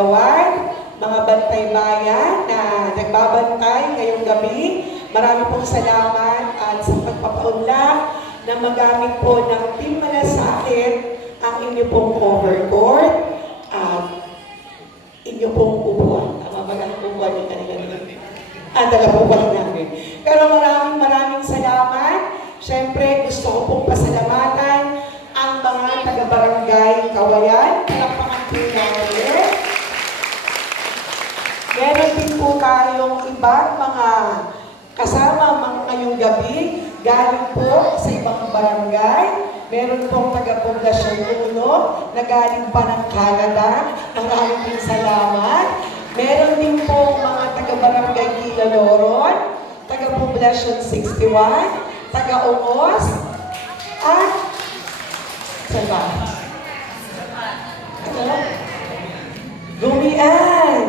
kagawad, mga bantay bayan na nagbabantay ngayong gabi. Marami pong salamat at sa pagpapaunlak na magamit po ng Team Malasakit ang inyo pong overboard at inyo pong upuan. Tama ba ang upuan ni kanila nila? Dalapuan namin. Pero maraming salamat. Siyempre, gusto ko pong pasalamatan ang mga taga-barangay Kawayan. Palakpakan po natin. Meron din po tayong ibang mga kasama ngayong gabi. Galing po sa ibang barangay. Meron pong taga-Poblasyon 1 na galing pa ng Canada. Maraming salamat. Meron din po mga taga-barangay Kilaloron, taga-Poblasyon 61, taga-Ungos, at saan ba? Ano? Gumian!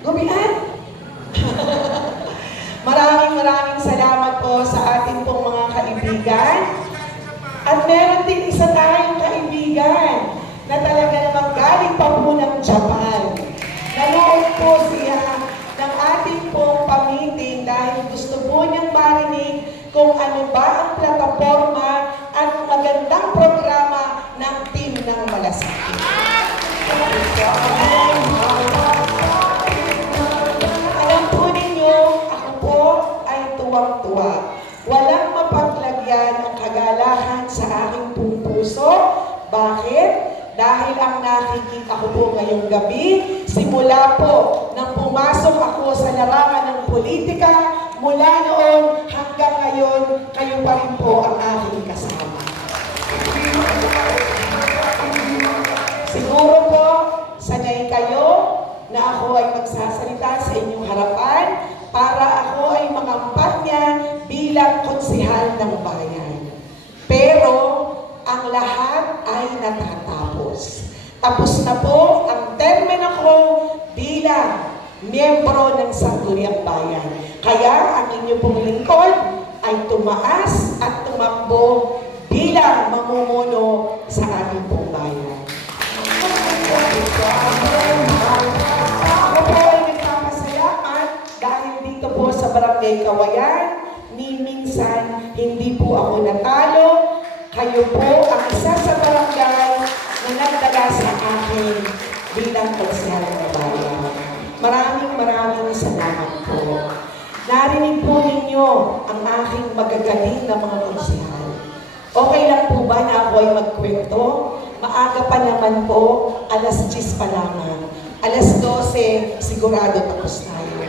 Gumian! Maraming salamat po sa ating pong mga kaibigan. At meron din isa tayong kaibigan na talaga namang galing pa po ng Japan. Nanood po siya ng ating pong pamiting dahil gusto po niyang marinig kung ano ba ang plataforma at magandang programa ng Team ng Malasakit. Alam po ninyo, ako po ay tuwang-tuwa. Walang mapaglagyan ang kagalahan sa aking pong puso. Bakit? Dahil ang nakikita ko po ngayong gabi, simula po nang pumasok ako sa larangan ng politika, mula noon hanggang ngayon, kayo pa rin po ang aking kasama. Siguro po, sanay kayo na ako ay magsasalita sa inyong harapan para ako ay mangampanya bilang konsehal ng bayan. Pero, ang lahat ay natatapos. Tapos na po ang termino ko bilang miyembro ng Sangguniang Bayan. Kaya ang inyo pong lingkod ay tumaas at tumakbo bilang mamumuno sa ating pong bayan. Ako po ay nagpapasalamat dahil dito po sa Barangay Kawayan, ni minsan hindi po ako natalo. Kayo po ang isa sa barangay na nagdala sa akin bilang konsehal ng bayan. Maraming salamat po. Narinig po ninyo ang aking magagaling na mga konsehal. Okay lang po ba na ako ay magkwento? Maaga pa naman po, alas 10 pa lamang. Alas 12, sigurado tapos tayo.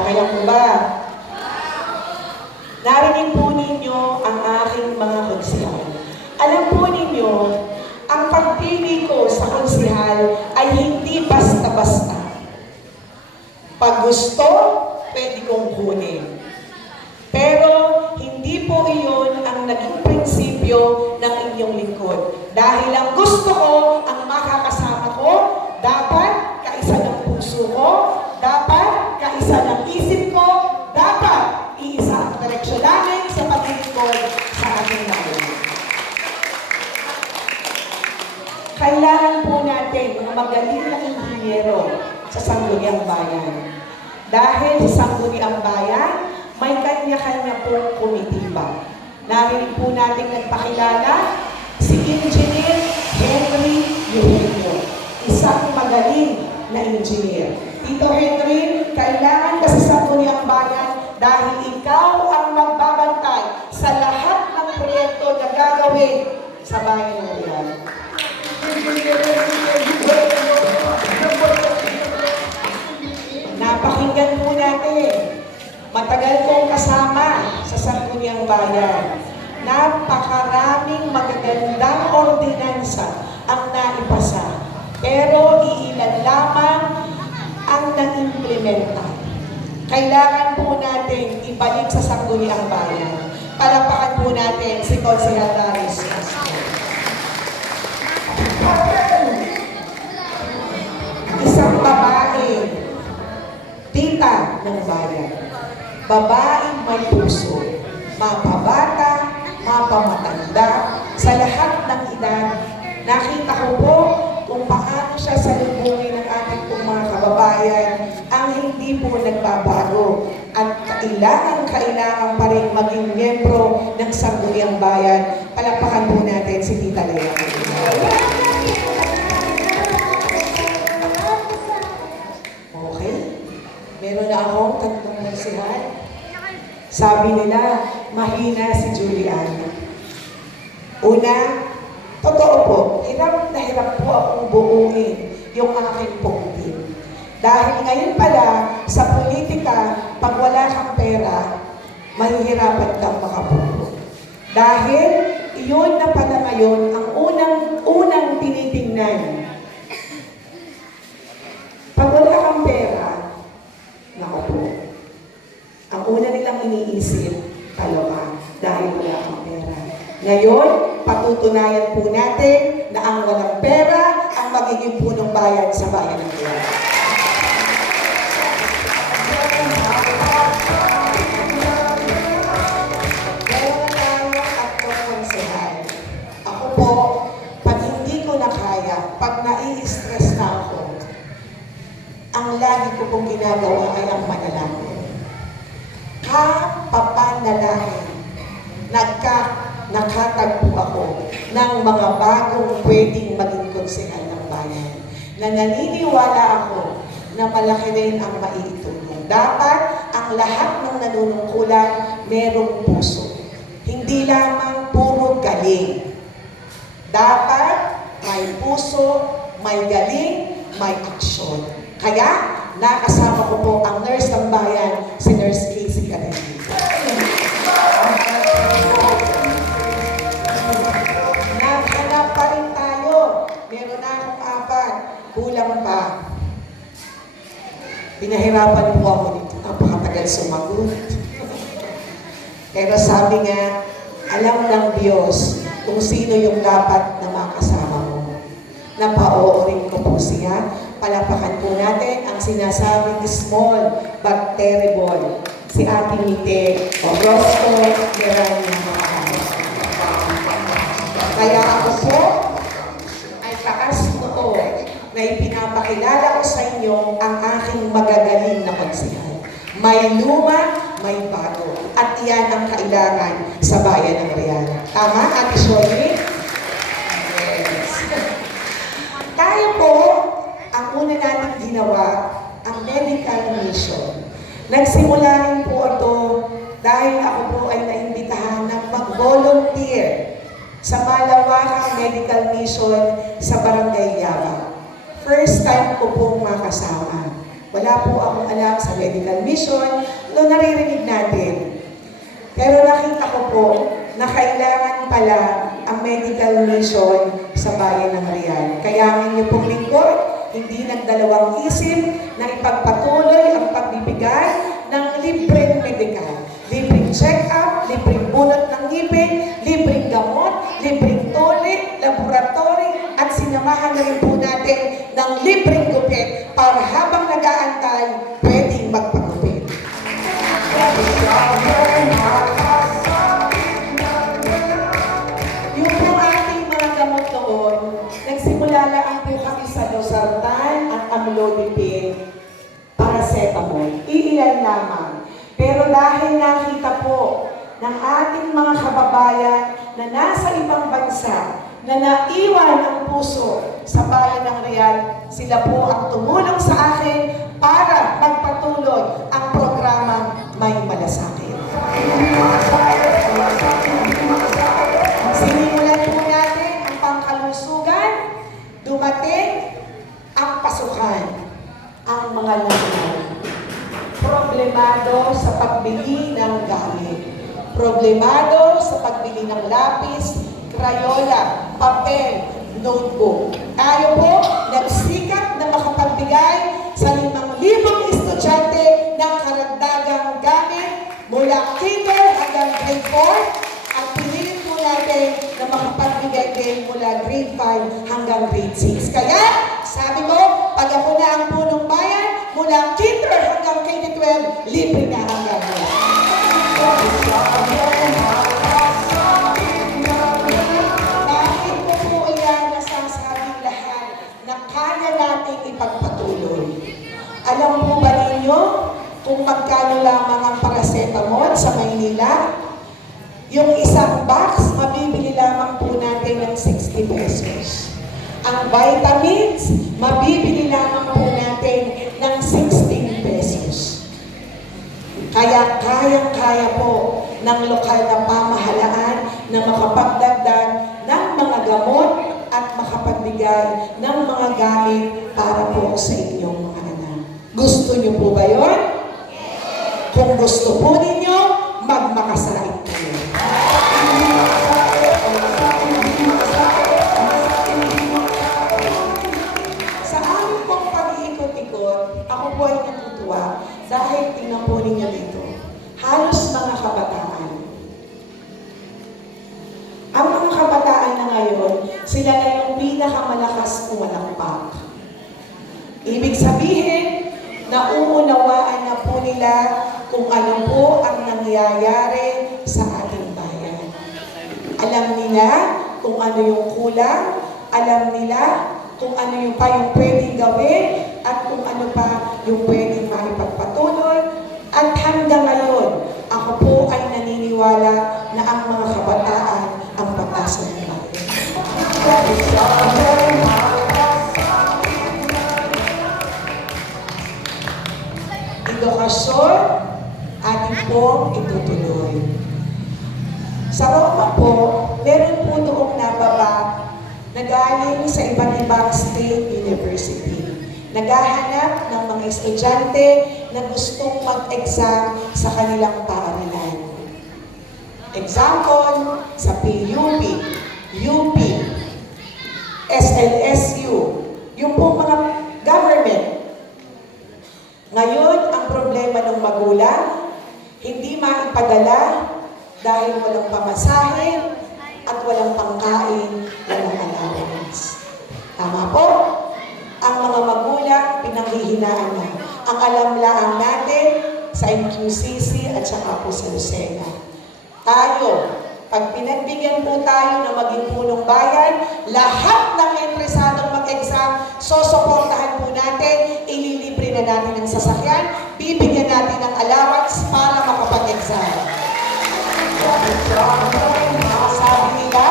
Okay lang po ba? Narinig po ninyo ang aking mga konsehal. Alam po ninyo, ang pagpili ko sa konsehal ay hindi basta-basta. Pag gusto, pwede kong kunin. Pero hindi po iyon ang naging prinsipyo ng inyong lingkod. Dahil ang gusto ko, ang makakasama ko, dapat kaisa ng puso ko, dapat kaisa ng isip ko, dapat iisa ang direksyon namin sa paglilingkod sa ating bayan. Kailangan po natin mga magaling na inhinyero sa Sangguniang Bayan. Dahil sa Sangguniang Bayan, may kanya-kanya pong kumitiba. Narinig po natin nagpakilala si Engineer Henry Eugenio, isang magaling na engineer. Tito Henry, kailangan ka sa Sangguniang Bayan dahil ikaw ang magbabantay sa lahat ng proyekto na gagawin sa bayan ng iyan. Napakinggan po natin. Matagal kong kasama sa Sangguniang Bayan. Napakaraming magagandang ordinansa ang naipasa. Pero iilan lamang ang nang-implementa. Kailangan po natin ibalik sa Sangguniang Bayan. Palapakan po natin si Konsehal Darius Castro. Isang babae, tita ng bayan. Babaeng may puso, mapabata, mapamatanda, sa lahat ng edad. Nakita ko po kung paano siya salubungin ng ating pong mga kababayan ang hindi po nagbabago. At kailangan pa rin maging miyembro ng Sangguniang Bayan. Palakpakan po natin si Tita Lea. Okay. Meron na akong tatlong mensahan. Sabi nila, mahina si Juliana. Una, totoo po, hirap na hirap po akong buuin yung aking pong team. Dahil ngayon pala, sa politika, pag wala kang pera, mahihirapan kang makapuno. Dahil iyon na pala ngayon ang unang tinitingnan. Pag wala kang pera, naku po, ang una nilang iniisip, talo ka, dahil wala kang pera. Ngayon, patutunayan po natin na ang walang pera ang magiging punong bayan sa bayan ng Quezon. Meron tayo tatlong konsehal. Ako po, pag hindi ko na kaya, pag nai-stress na ako, ang lagi ko pong ginagawa ay ang manalangin. Kapapanalangin, nakatagpo ako ng mga bagong pwedeng maging konsehal ng bayan. Na naniniwala ako na malaki rin ang maiitulong. Dapat ang lahat ng nanunungkulan merong puso. Hindi lamang puro galing. Dapat may puso, may galing, may aksyon. Kaya, nakasama ko po ang nurse ng bayan, si Nurse Casey Canetti. Naghanap pa rin tayo. Meron na akong 4. Kulang pa. Pinahirapan po ako dito. Napakatagal sumagot. Pero sabi nga, alam ng Diyos kung sino yung dapat na makasama mo. Napauurin ko po siya. Palapakan po natin ang sinasabing small but terrible. Si Ate Mite Rosco Miranda. Kaya ako po ay taas noo na ipinapakilala ko sa inyo ang aking magagaling na konsehal. May luma, may bago. At iyan ang kailangan sa bayan ng Real. Tama, Ate Shirley? Yes. Tayo po, ang una natin ginawa, ang medical mission. Nagsimula rin po ito dahil ako po ay naimbitahan na mag-volunteer sa malawakang medical mission sa Barangay Yaba. First time ko pong makasama. Wala po akong alam sa medical mission, no naririnig natin. Pero nakita ko po na kailangan pala ang medical mission sa bayan ng Real. Kaya ang inyo pong lingkod, hindi nagdalawang isip na ipagpatuloy ang pagbibigay ng libreng medikal. Libreng check-up, libreng bunot ng ngipin, libreng gamot, libreng tole, laboratory, at sinamahan na rin po natin ng libreng gupit para habang nag-aantay, pwedeng magpagupit. Yung po ating mga gamot noon, nagsimula lang po kami sa losartan at amlodipine, paracetamol. Iilan lamang. Pero dahil nakita po ng ating mga kababayan na nasa ibang bansa, na naiwan ang puso sa bayan ng Real, sila po ang tumulong sa akin para magpatuloy ang programang May Malasakit. Sinimulan po natin ang pangkalusugan, dumating ang pasukan, ang mga langgam. Problemado sa pagbili ng gamit. Problemado sa pagbili ng lapis, krayola, papel, notebook. Tayo po nagsikap na makapagbigay sa 5,000 estudyante ng karagdagang gamit mula kinder hanggang grade 4 at pinilit po natin na makapagbigay din mula grade 5 hanggang grade 6. Kaya, sabi ko, pag ako na ang punong bayan, mula kinder hanggang grade 12, libre na hanggang magkano lamang ang paracetamol sa Maynila? Yung isang box, mabibili lamang po natin ng 60 pesos. Ang vitamins, mabibili lamang po natin ng 16 pesos. Kaya kayang-kaya po ng lokal na pamahalaan na makapagdagdag ng mga gamot at makapagbigay ng mga gamit para po sa inyong mga anak. Gusto niyo po ba yun? Kung gusto po ninyo, magmakasain kayo. Sa amin pong pag-iikot-ikot, ako po ay natutuwa dahil tingnan po ninyo dito, halos mga kabataan. Ang mga kabataan na ngayon, sila na yung pinakamalakas pumalakpak. Ibig sabihin, nauunawaan na po nila kung ano po ang nangyayari sa ating bayan. Alam nila kung ano yung kulang, alam nila kung ano yung pa yung pwedeng gawin, at kung ano pa yung pwedeng maipagpatuloy. At hanggang ngayon, ako po ay naniniwala na ang mga kabataan ang pag-asa ng bayan. Edukasyon, atin pong itutuloy. Sa Roma po, meron po doong nababa na galing sa iba't ibang state university. Naghahanap ng mga estudyante na gustong mag-exam sa kanilang paaralan. Example, sa PUP, UP, SLSU, yung po mga government. Ngayon, ang problema ng magulang, hindi maipadala dahil walang pamasahe at walang pangkain, walang allowance. Tama po? Ang mga magulang, pinanghihinaan na. Ang alam lang natin sa MQCC at saka po sa Lucena. Tayo, pag pinagbigyan po tayo na maging punong bayan, lahat ng interesadong mag-exam, sosuportahan po natin, ililibre na natin ng sasakyan, bibigyan natin ng allowance para makapag-exam. Sabi nila,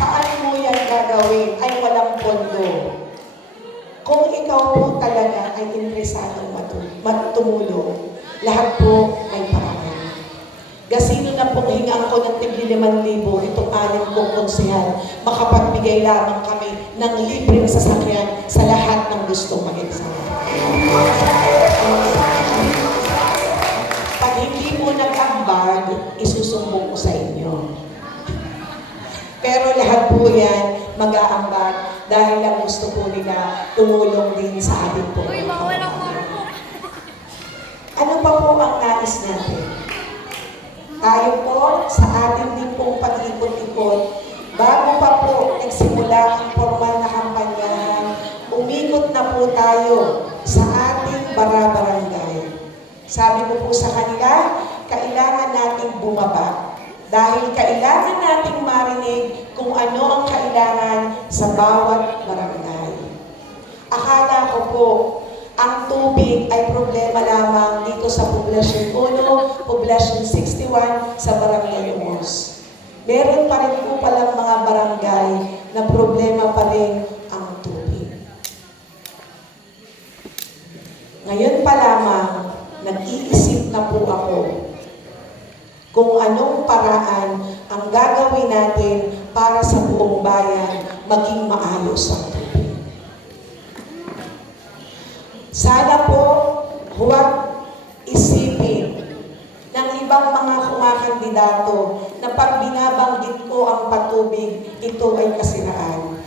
paano mo yan gagawin? Ay walang pondo. Kung ikaw po talaga ay interesadong tumulong, lahat po may paraan. Gasino na pong hingaan ko ng tigli 5,000, itong anim kong konsehal, makapagbigay lamang kami ng libreng sasakyan sa lahat ng gustong mag-exam. Pag hindi mo nag-ambag, isusumbong ko sa inyo. Pero lahat po yan mag-aambag dahil lang gusto po nila tumulong din sa ating po. Ano pa po ang nais natin? Tayo po sa ating din pong pag-ikot-ikot, bago pa po nagsimula ang formal na kampanyahan, umikot na po tayo sa ating bara-barangay. Sabi ko po sa kanila, kailangan nating bumaba. Dahil kailangan nating marinig kung ano ang kailangan sa bawat barangay. Akala ko po, ang tubig ay problema lamang dito sa Poblasyon 1, Poblasyon 61, sa Barangay Umos. Meron pa rin po palang mga barangay na problema pa rin ang tubig. Ngayon pa lamang, nag-iisip na po ako kung anong paraan ang gagawin natin para sa buong bayan maging maayos ang tubig. Sana po huwag isipin ng ibang mga kumakandidato na pag binabanggit ko ang patubig, ito ay kasiraan.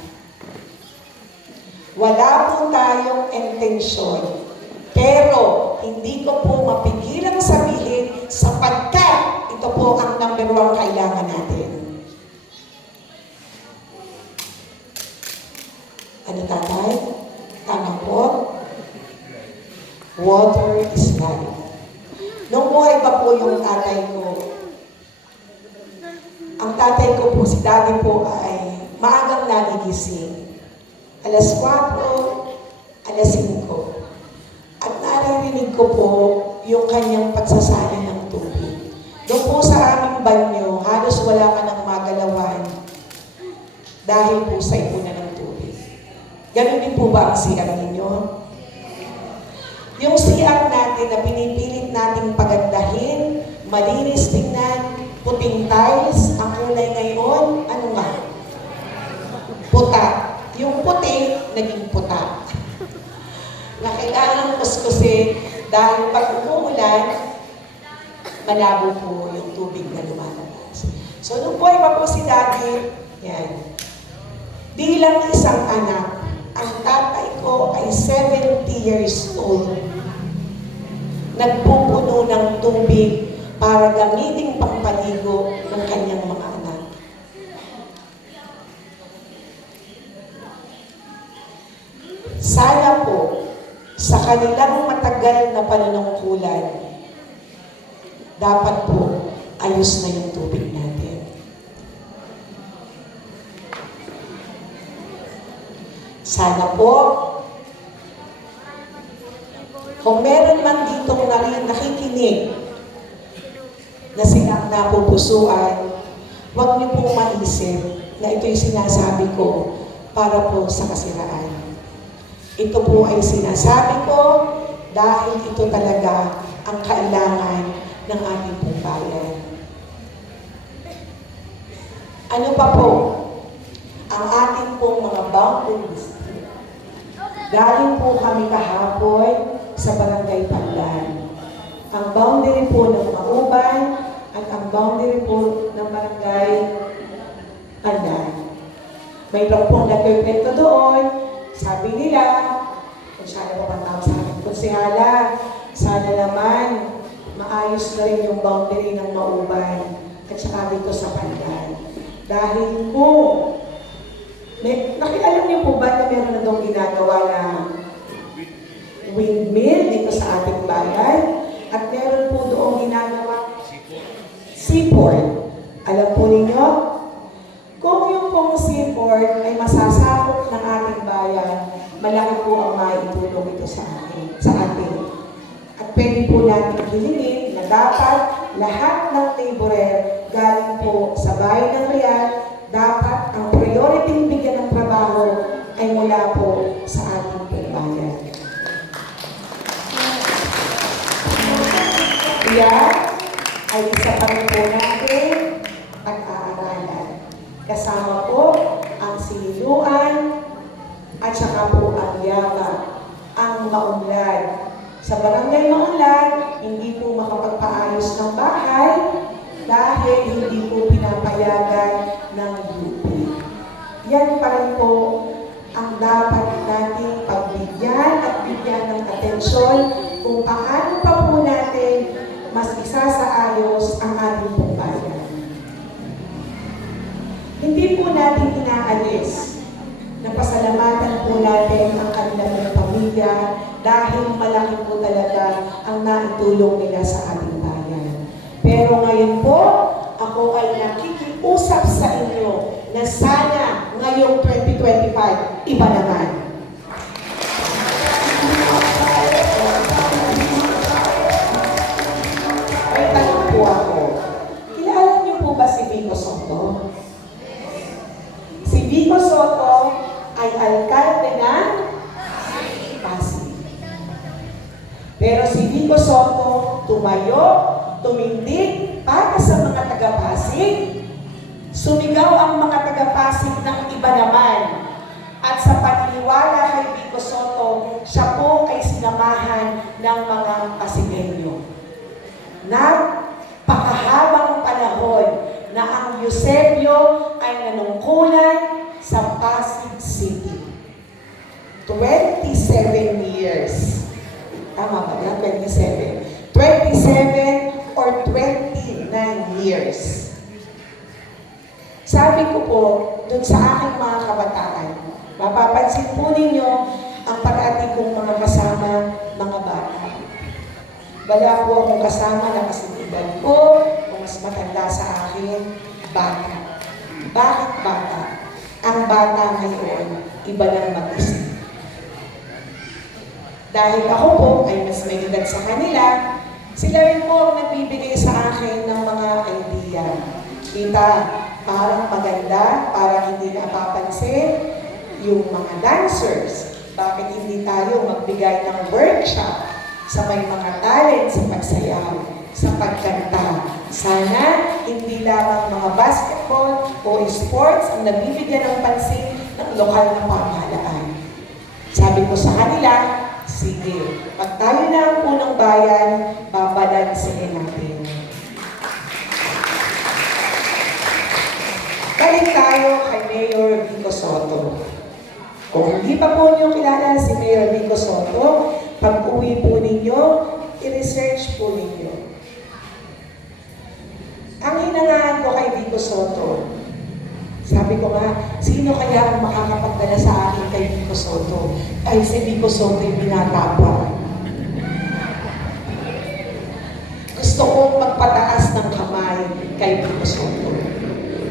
Wala po tayong intensyon, pero hindi ko po mapigilang sabihin sapagkat ito po ang number 1 kailangan natin. Ano tatay? Tama po? Water is life. Nung buhay pa po yung tatay ko, ang tatay ko po, si daddy po ay maagang nagigising. Alas 4, alas 5. At naririnig ko po yung kanyang pagsasali ng tubig. Doon po sa aming banyo, halos wala ka ng magalawan dahil po sa ipunan ng tubig. Ganun din po ba ang CR ninyo? Yung CR natin na pinipilit nating pagandahin, malinis tingnan, puting tiles, ang kulay ngayon, ano nga? Puta. Yung puti, naging puta. Na kailangan kuskusin dahil pag umuulan, malabo po yung tubig na lumalabas. So, nung buhay pa po si Daddy, yan. Bilang isang anak, ang tatay ko ay 70 years old. Nagpupuno ng tubig para gamiting pangpaligo ng kanyang mga anak. Sana po, sa kanilang matagal na panunungkulan, dapat po, ayos na yung tubig natin. Sana po, kung meron man ditong nakikinig na silang napupusuan, huwag niyo pong maisip na ito'y sinasabi ko para po sa kasiraan. Ito po ay sinasabi ko dahil ito talaga ang kailangan ng ating pong bayan. Ano pa po? Ang ating pong mga boundaries. Galing po kami kahapon sa Barangay Pandan. Ang boundary po ng Mauban at ang boundary po ng Barangay Pandan. Mayroon pong nagkikwento doon. Sabi nila, kung sana pa bang tawag sa akin, konsehala, sana naman maayos na rin yung boundary ng Mauban at saka dito sa Pandan. Dahil kung nakialam niyo po ba na meron na doon ginagawa na windmill dito sa ating bayan? At meron po doon ginagawa seaport. Alam po ninyo? Kung yung pong seaport ay masasakop ng ating bayan, malaki po ang maitulong ito sa atin. At pwede po natin hilingin na dapat lahat ng laborer galing po sa bayan ng Real, dapat ang priority bigyan ng trabaho ay mula po sa ating bayan. Yan ay isa pa rin po natin pag-aaralan. Kasama po ang siniluan at saka po ang yaba, ang maunlad. Sa Barangay Maunlad, hindi po makapagpaayos ng bahay dahil hindi po pinapayagan ng UP. Yan pa rin po ang dapat nating pagbigyan at bigyan ng atensyon kung paano pa po natin mas isasaayos ang ating pong bayan. Hindi po natin inaalis na pasalamatan po natin ang kanilang pamilya dahil malaki po talaga ang naitulong nila sa ating bayan. Pero ngayon po, ako ay nakikiusap sa inyo na sana ngayong 2025, iba naman. May tanong po ako. Kilala niyo po ba si Vico Soto? Si Vico Soto ay alkalde ng Pasig. Pero si Vico Soto tumayo, tumindig para sa mga taga-Pasig. Sumigaw ang mga taga-Pasig ng iba naman. At sa paniniwala kay Vico Soto, siya po ay sinamahan ng mga Pasigleño. Napakahabang panahon na ang Eusebio ay nanungkulan sa Pasig City. 27 years. Tama ba yan? 27. 27 or 29 years. Sabi ko po, dun sa aking mga kabataan, mapapansin po ninyo ang pag-ati kong mga kasama, mga bata. Wala po akong kasama na kasintiban ko o mas matanda sa akin, bata. Bakit bata? Ang bata ngayon, iba nang mag-isip. Dahil ako po ay mas may edad sa kanila, Sila rin po ang nagbibigay sa akin ng mga idea. Kita, parang maganda, parang hindi napapansin yung mga dancers. Bakit hindi tayo magbigay ng workshop sa may mga talent sa pagsayaw, sa pagkanta? Sana hindi lamang mga basketball o sports ang nabibigyan ng pansin ng lokal na pamahalaan. Sabi ko sa kanila, sige, pag tayo na ang punong bayan, babalansin natin. Balik tayo kay Mayor Vico Soto. Kung hindi pa po niyo kilala si Mayor Vico Soto, pag-uwi po ninyo, i-research po ninyo. Ang hinangaan ko kay Vico Soto, sabi ko nga, sino kaya ang makakapagdala sa akin kay Vico Soto? Ay, si Vico Soto yung binata pa. Gusto kong magpataas ng kamay kay Vico Soto.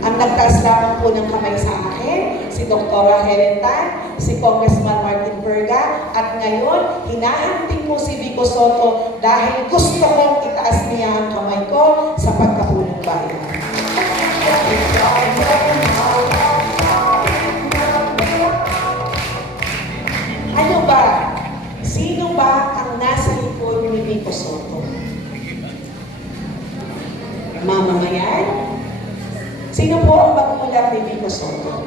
Ang nagtaas lamang po ng kamay sa akin, si Dr. Helen Tan, si Congressman Martin Verga, at ngayon, hinahanting ko si Vico Soto dahil gusto kong itaas niya ang kamay ko sa pagkapunong bayan. Ano ba? Sino ba ang nasa likod ni Vico Soto? Mamamayan? Sino po ang magulang ni Vico Soto?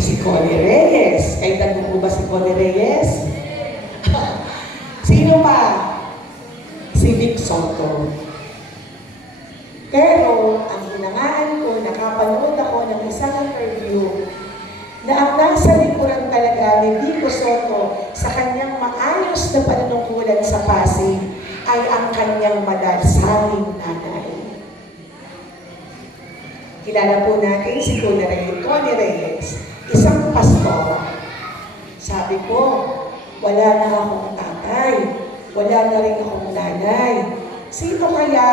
Si Connie Reyes. Kahit ano po ba si Connie Reyes? Sino pa? Si Vic Soto. Pero, ang hinangaan ko, nakapanood ako ng isang interview na ang nasa likuran talaga ni Vico Soto sa kanyang maayos na panunungkulan sa Pasig ay ang kanyang madalsaling nanay. Kilala po natin si Connie Reyes, isang pastor. Sabi ko, wala na akong tatay, wala na rin akong nanay. Sino kaya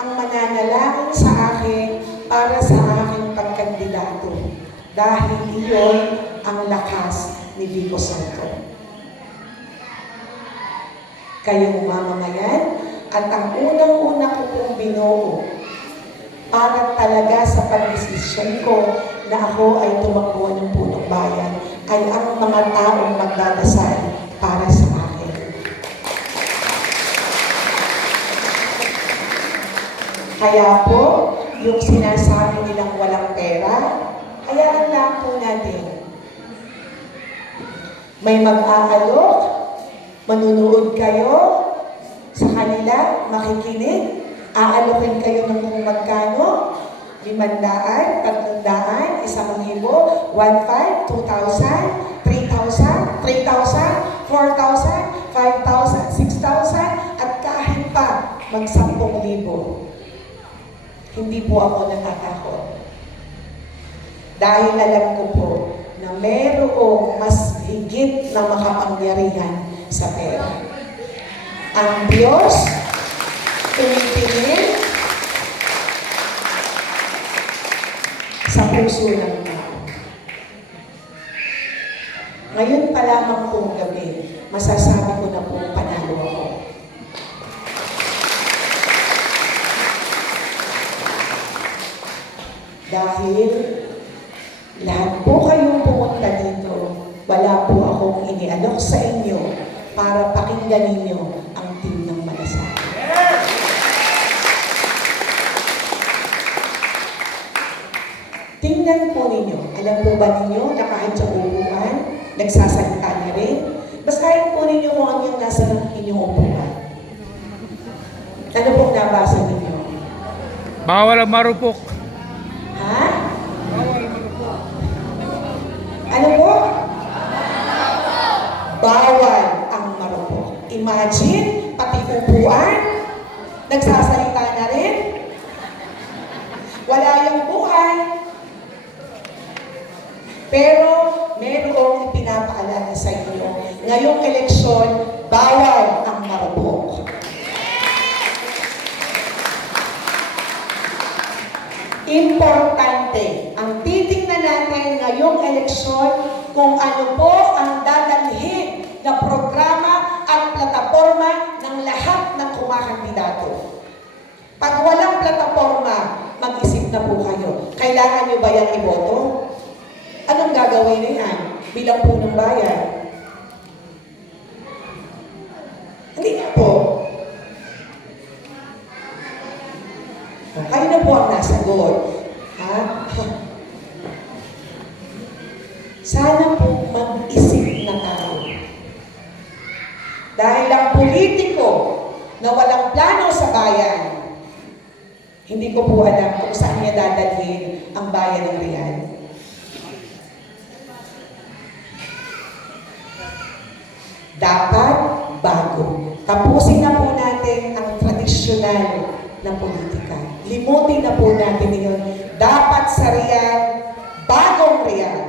ang mananalangin sa akin para sa aking pagkandidato? Dahil iyon ang lakas ni Vico Soto. Kayong mamamayan at ang unang-una ko pong binuo para talaga sa pag-desisyon ko na ako ay tumakbo ng punong bayan ay ang mga taong magdadasal para sa akin. Kaya po, yung sinasabi nilang walang pera, hayaan lang po natin. May mag-aalok, manunood kayo sa kanila, makikinig, aalokin kayo ng kung magkano, 500, 300, 1,000, 1,500, 2,000, 3,000, 3,000, 4,000, 5,000, 6,000, at kahit pa mag-10,000. Hindi po ako natatakot. Dahil alam ko po na mayroong mas higit na makapangyarihan sa pera. Ang Diyos tumitingin sa puso ng tao. Ngayon pa lamang pong gabi, masasabi ko na pong panalo ako. Dahil lahat po kayong pumunta dito, wala po akong inialok sa inyo para pakinggan ninyo ang team ng Malasakit. Tingnan po ninyo, alam po ba ninyo na kahit sa upuan, nagsasalita na rin? Basahin po ninyo kung ano yung nasa inyong upuan. Ano pong nabasa ninyo? Bawal ang marupok. Ha? Ano po? Bawal ang marupok. Imagine, pati upuan, nagsasalita na rin. Wala yung buhay. Pero, merong ipinapaalala sa inyo. Ngayong eleksyon, bawal ang marupok. Importante, ang titingnan natin ngayong eleksyon kung ano po ang dadalhin na programa at plataforma ng lahat mga kandidato. Pag walang plataforma, mag-isip na po kayo. Kailangan nyo ba yan iboto? Anong gagawin na yan bilang punong bayan? Hindi na po. Kayo na po ang nasagot. Ha? Sana po mag-isip na tayo. Dahil ang politiko na walang plano sa bayan, hindi ko po alam kung saan niya dadalhin ang bayan ng Rian. Dapat bago. Tapusin na po natin ang tradisyonal na politika. Limutin na po natin yun. Dapat sa Rian, bagong Rian.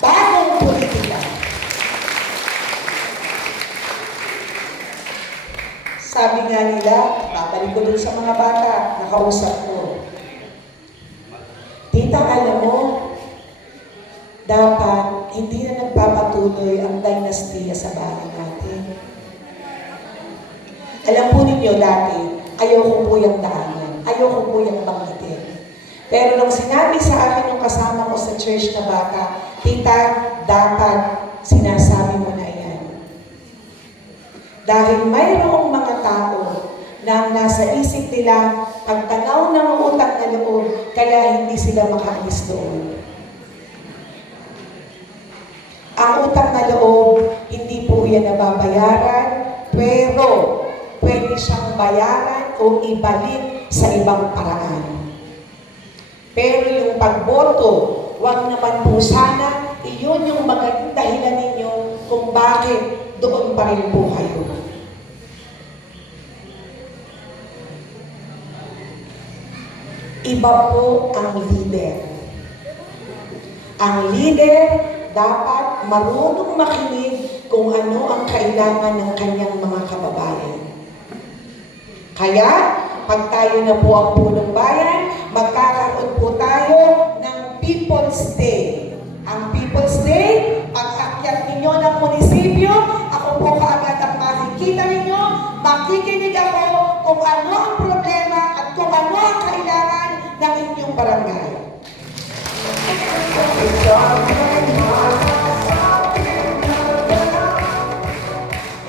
Bagong politika. Sabi nga nila, babalik ko dun sa mga bata, nakausap ko. Tita, alam mo, dapat hindi na nagpapatuloy ang dinastiya sa bahay natin. Alam po ninyo dati, ayoko po yung daanan. Ayoko po yung banggitin. Pero nung sinabi sa akin yung kasama ko sa church na bata, Tita, dapat sinasabi mo na yan. Dahil mayroong mga tao na nasa isip nila pagtanaw ng utang na loob, kaya hindi sila makaalis doon. Ang utang na loob, hindi po yan nababayaran, pero pwede siyang bayaran o ibalik sa ibang paraan. Pero yung pagboto, wag naman po sana, iyon yung magandang dahilan ninyo kung bakit doon pa rin po kayo. Iba po ang leader. Ang leader dapat marunong makinig kung ano ang kailangan ng kanyang mga kababayan. Kaya, pag tayo na po ang punong bayan, magkakaroon po tayo ng People's Day. Ang People's Day, pag-akyat ninyo ng munisipyo, ako po kaagad ang makikita ninyo, makikinig ako kung ano ang problema at kung ano ang kailangan ng inyong barangay.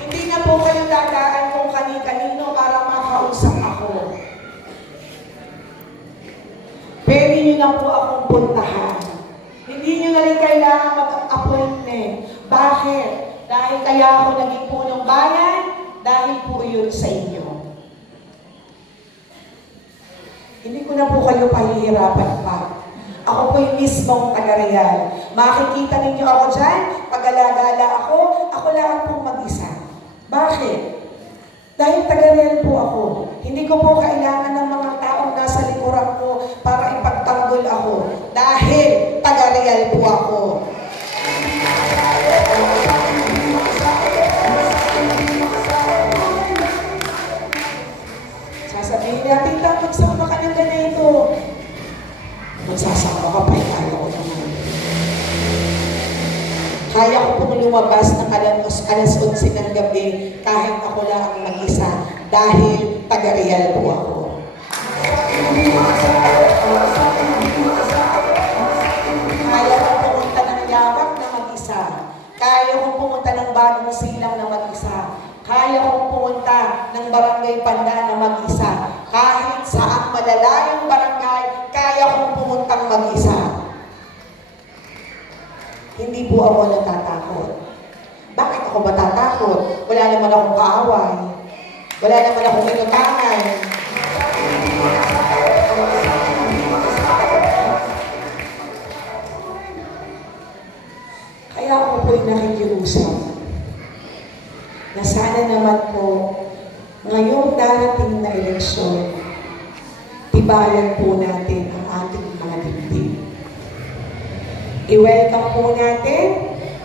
Hindi na po kayo dadaan kung kani-kanino para makausap ako. Pwede nyo na po akong puntahan. Hindi nyo na rin kailangan mag-appointment. Bakit? Dahil kaya ako naging punong bayan, dahil po yun sa inyo. Hindi ko na po kayo pahihirapan pa. Ako po yung mismong taga-Real. Makikita ninyo ako dyan, pag-alagala ako lang pong mag-isa. Bakit? Dahil taga-Real po ako. Hindi ko po kailangan ng mga taong nasa likuran ko para ipagtanggol ako. Dahil taga-Real po ako. Sasabihin natin, dapat sama ka ng ganito. Magsasama ka pa, kaya ko naman. Kaya ko pong lumabas ng alas 11 ng gabi kahit ako lang ang mag-isa dahil taga-Real po ako. Kaya ko pumunta ng Yabak na mag-isa. Kaya ko pumunta ng Bagong Silang na mag-isa. Kaya kong pumunta ng Barangay Panda na mag-isa. Kahit saang malalayong barangay, kaya kong pumuntang mag-isa. Hindi po ako natatakot. Bakit ako matatakot? Wala naman akong kaaway. Wala naman akong inutangan. Kaya ako po'y nakikiusap na sana naman po ngayong darating na eleksyon, tibayan po natin ang ating mga dibdib. I-welcome po natin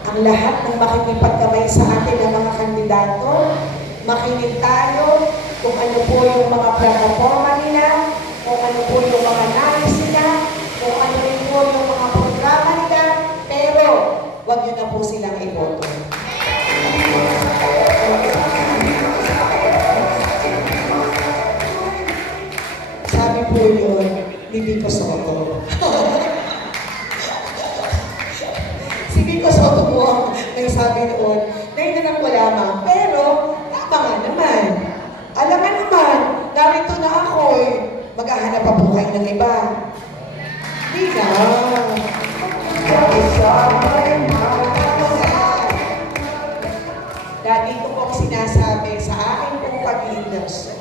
ang lahat ng makikipagkamay sa atin ng mga kandidato. Makinig tayo kung ano po yung mga plataforma nila, kung ano po yung mga nais nila, kung ano rin po yung mga programa nila, pero wag nyo na po silang iboto. po yun ni Vico Soto. Si Vico Soto po ang may sabi noon, ngayon na lang wala ma'am, pero tama nga naman. Alam nga naman, narito na ako eh. Maghahanap pa po kayo ng iba. Hindi na. Lagi ko pong sinasabi sa akin pong pag-leaders,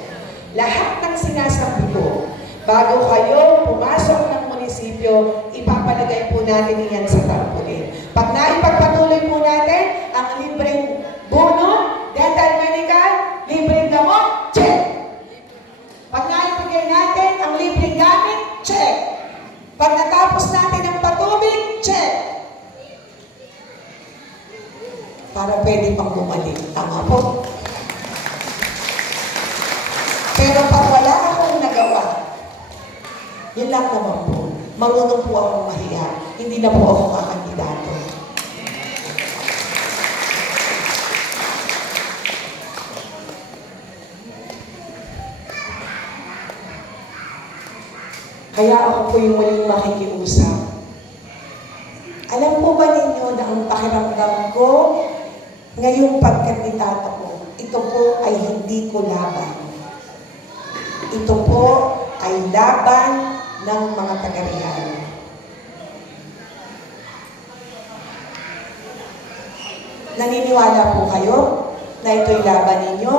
lahat ng sinasabi ko, bago kayo pumasok ng munisipyo, ipapalagay po natin yan sa tarpaulin. Pag naipagpatuloy po natin ang libreng bono, dental medical, libreng gamot, check. Pag naipagay natin ang libreng gamit, check. Pag natapos natin ang patubig, check. Para pwede pang bumalik. Tama po. Pero pag wala akong nagawa, yun lang naman po. Marunong po akong mahiya. Hindi na po ako kakandidato. Kaya ako po yung muling makikiusap. Alam po ba ninyo na ang pakiramdam ko ngayong pagkandidato ko, ito po ay hindi ko laban. Ito po ay laban ng mga taga-Real. Naniniwala po kayo na ito'y laban ninyo?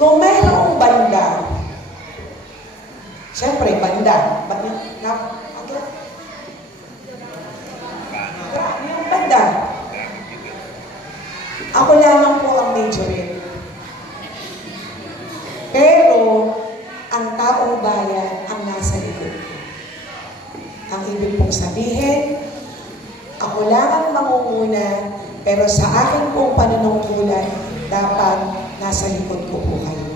Kung mayroong banda, siyempre banda, yung banda, ako lamang po ang majorin. Pero, ang taong bayan ang nasa likod. Ang ibig pong sabihin, ako lang ang mangunguna, pero sa akin pong panunungkulan, dapat nasa likod ko po kayo.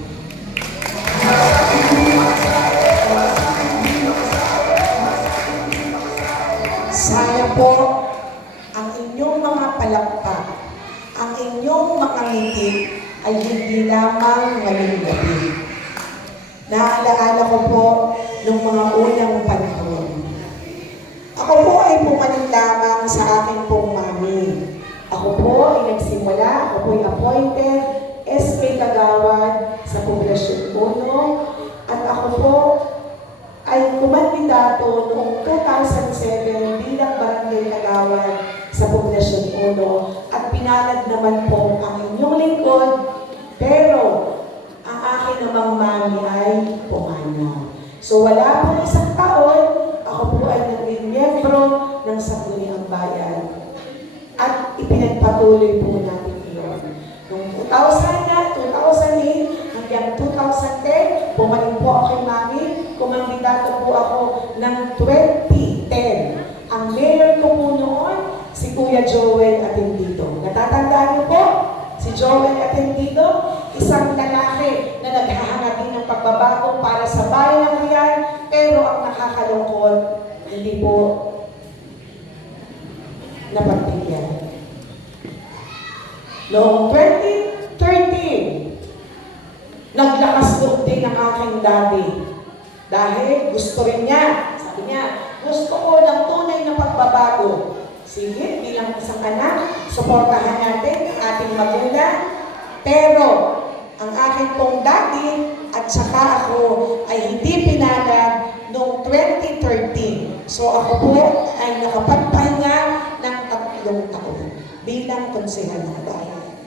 Sana po, ang inyong mga palakpak, ang inyong mga ngiti, ay hindi lamang ngayong gabi. Naalaala ko po nung mga unang panahon. Ako po ay pumanin lamang sa aking pong mami. Ako po ay nagsimula, ako po ay appointed SK Kagawad sa Poblasyon 1 at ako po ay kumandidato noong 2007 bilang Barangay Kagawad sa Poblasyon 1 at pinalad naman po ang inyong lingkod, pero ang akin namang mami ay pumanaw. So wala po isang taon, ako po ay naging miyembro ng Sangguniang Bayan at ipinagpatuloy po natin iyon. Noong 2008 hanggang 2010, pumaling po ako kay Mami, kumandidato po ako ng 2010. Ang mayor ko po noon, si Kuya Joel Atendido. Natatandaan niyo po? Si Joel Atendido, isang lalaki na naghahangad din ng pagbabago para sa bayan ng Real, pero ang nakakalungkot, hindi po napagbigyan. Noong 2013, naglakas loob din ang aking daddy. Dahil gusto rin niya, sabi niya, gusto ko ng tunay na pagbabago. Sige, bilang isang anak, suportahan natin ang ating magulang. Pero, ang aking pong daddy at saka ako ay hindi pinalad noong 2013. So ako po ay nakapagpahinga ng 3 taon bilang konsehal ng bayan.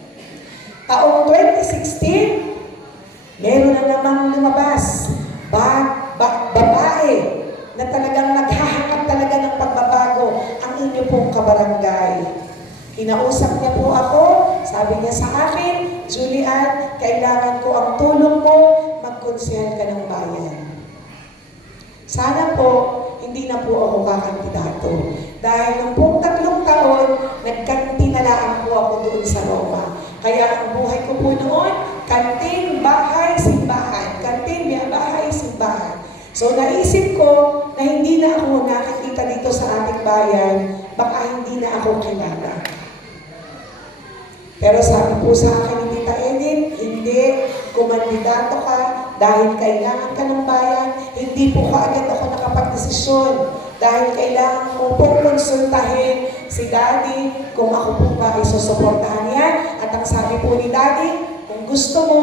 Taong 2016, meron na namang lumabas, babae na talagang naghahangad talaga ng pagbabago ang inyo pong kabarangay. Kinausap niya po ako, sabi niya sa akin, Julian, kailangan ko ang tulong mo, magkonsehal ka ng bayan. Sana po, hindi na po ako kakandidato. Dahil nung pong 3 taon, nagkantinalaan po ako doon sa Roma. Kaya ang buhay ko po noon, kantin, bahay, simbahan. Kantin, bahay, simbahan. So naisip ko na hindi na ako nakikita dito sa ating bayan, baka hindi na ako kilala. Pero sabi po sa akin ni Tita Edith, hindi, kung kumandidato ka dahil kailangan ka ng bayan, hindi po kaagad ako nakapagdesisyon dahil kailangan ko po konsultahin si Daddy kung ako po ba ay susuportahan yan. At ang sabi po ni Daddy, kung gusto mo,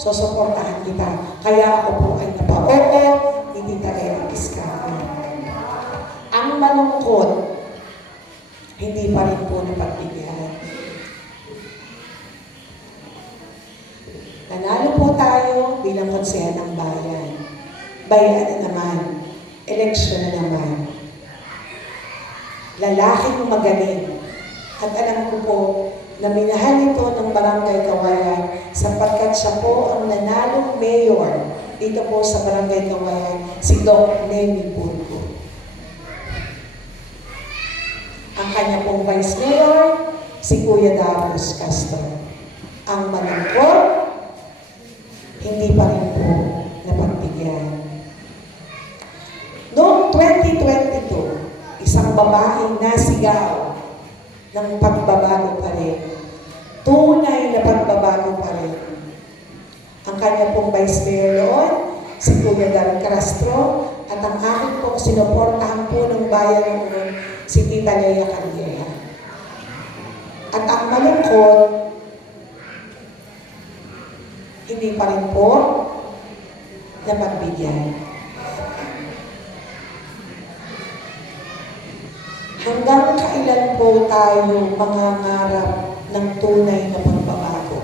susuportahan kita. Kaya ako po ay napa-oo ni Tita Eva Vizcaya. Ang malungkot, hindi pa rin po napagbigyan. Nanalo po tayo bilang konsehan ng bayan. Bayan na naman. Eleksyon na naman. Lalaking magaling. At alam ko po na minahal ito ng Barangay Kawayan sapagkat siya po ang nanalong mayor dito po sa Barangay Kawayan, si Doc Nemi Burgo. Ang kanya pong vice mayor, si Kuya Darius Castro. Ang malungkot, hindi pa rin po napagbigyan. Noong 2022, isang babaeng nasigaw ng pagbabago pa rin. Tunay na pagbabago pa rin. Ang kanya pong vice mayor noon, si Kuya Darius Castro, at ang akin pong sinuportahan po ng bayan noon, si Tita Lea Calleja. At ang malungkot, hindi pa rin po napagbigyan. Hanggang kailan po tayo mangangarap ng tunay na pagbabago?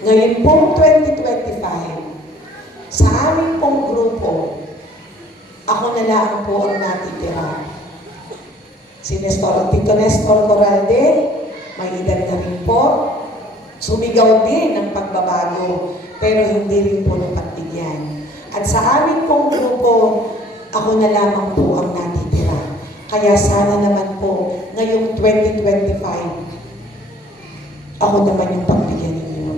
Ngayon pong 2025, sa aming pong grupo, ako na lang po ang natitira. Si Tito Nestor Corralde, may edad na rin po. Sumigaw din ng pagbabago, pero hindi rin po napagbigyan. At sa amin pong grupo, ako na lamang po ang natitira. Kaya sana naman po, ngayong 2025, ako naman yung pagbigyan ninyo.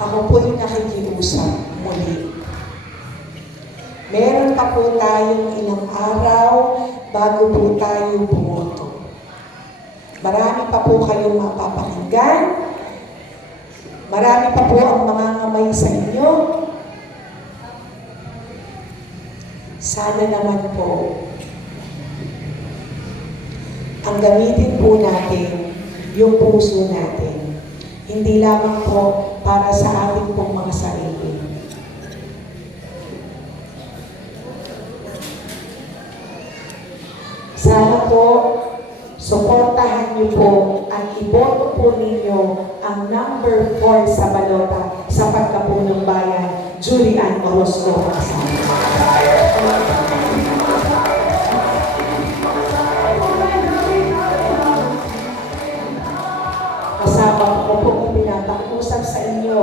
Ako po yung nakikiusap muli. Meron pa po tayong ilang araw bago po tayo bumoto. Marami pa po kayong mapapakinggan. Marami pa po ang mangangamay sa inyo. Sana naman po, ang gamitin po natin yung puso natin. Hindi lamang po para sa ating pong mga sarili. Sana po, suportahan niyo po at iboto po ninyo ang number 4 sa balota sa pagkapunong bayan, Julian Orozco Pasano. Kasama ko po pinapakusap sa inyo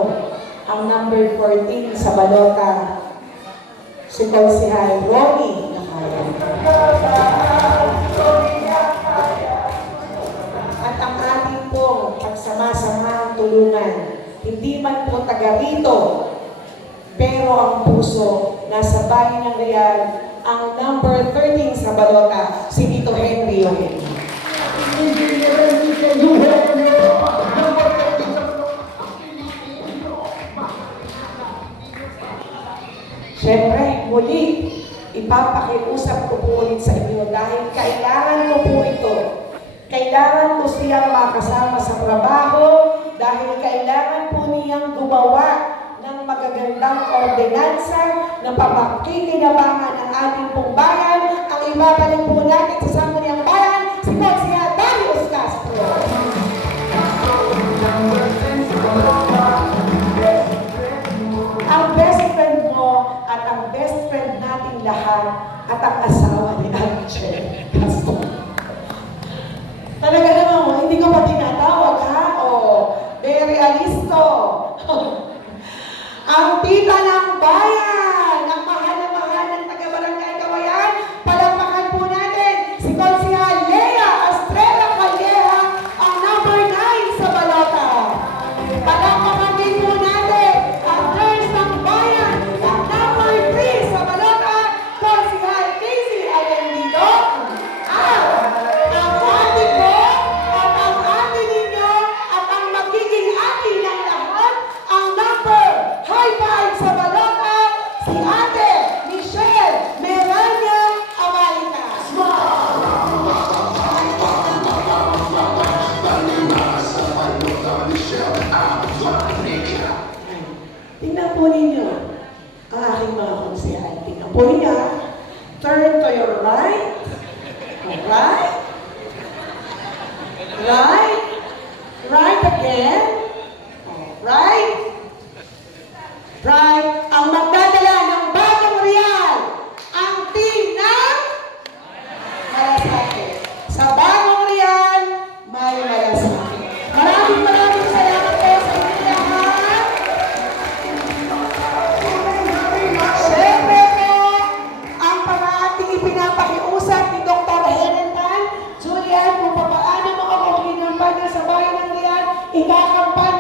ang number 14 sa balota, si Konsehal Romy Nakaya. At ang ating pong pagsama-samang tulungan, hindi man po taga rito, pero ang puso nasa bayan ng Real, ang number 13 sa balota, si Tito Henry Eugenio. Siyempre, muli, ipapakiusap ko po ulit sa inyo dahil kailangan ko po ito. Kailangan ko siyang makasama sa trabaho dahil kailangan po niyang gumawa ng magagandang ordinansa na papakikinabangan ng ating pong bayan. Ang ibabalik po natin sa Sangguniang Bayan, si Konsehal Darius Castro. Ang best friend mo at ang best friend nating lahat at ang asawa ni Archie Castro. Talaga naman, hindi ko pa tinatawag, ha? O, very alisto. Ang tita ng bayan, ang mahal na mahal ng taga-Barangay Kawayan, palampakan po natin si Konsehal Lea Estrella Calleja, ang number 9 sa balota. Palampakan din po natin ang first High five sa Baloka, si Ate Michelle Merania Amalitas. Tingnan po ninyo ang aking mga konsehal. Tingnan po ninyo. Turn to your right. Right. Right. Right again. Right. Right.